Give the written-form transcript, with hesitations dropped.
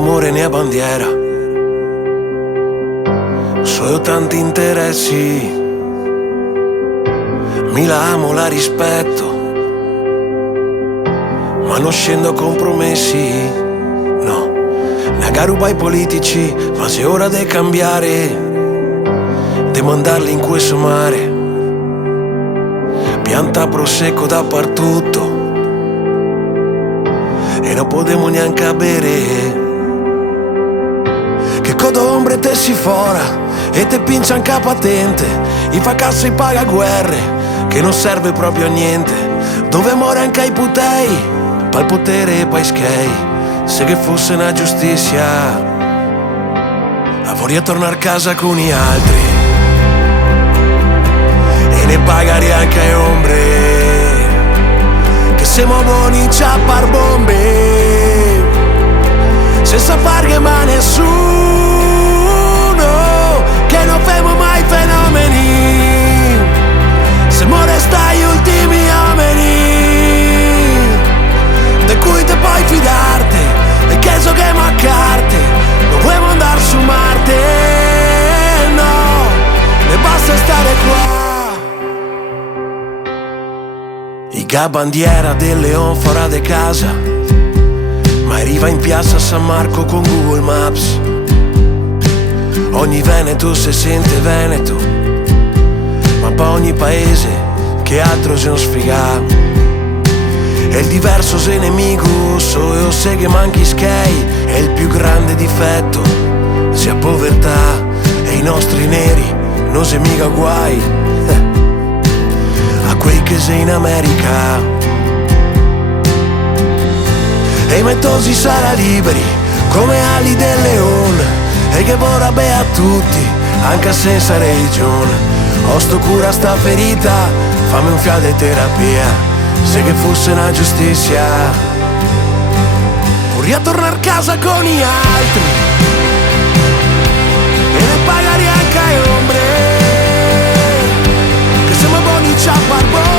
d'amore né bandiera, solo tanti interessi. Mi la amo, la rispetto, ma non scendo a compromessi, no. Naga ruba ai politici, ma se è ora di cambiare, de mandarli in questo mare. Pianta prosecco dappertutto e non podemo neanche bere. Che codo ombre te si fora e te pincia anche a patente. I fa cassa e paga guerre che non serve proprio a niente. Dove muore anche i putei, pal potere e poi skei. Se che fosse una giustizia, a vorrei tornare a casa con gli altri e ne pagare anche a ombre. Che siamo buoni a par bombe, senza farghe ma nessuno, che non femo mai fenomeni. Se muore stai ultimi uomini, da cui te puoi fidarti, e che so che mancarte, non vuoi andare su Marte, no, e basta stare qua. I bandiera del Leon fuori de casa, ma arriva in piazza San Marco con Google Maps. Ogni veneto si sente veneto, ma poi ogni paese che altro se non sfiga. E il diverso se nemico, so io se che manchi skei. E il più grande difetto sia povertà, e i nostri neri non se mica guai a quei che sei in America. E i mettosi sarà liberi come ali del leone, e che vorrebbe a tutti anche senza religione. Ho sto cura sta ferita, fammi un fiato di terapia. Se che fosse una giustizia, vorrei tornare a casa con gli altri e ne pagare anche a ombre, che siamo buoni a par bombe.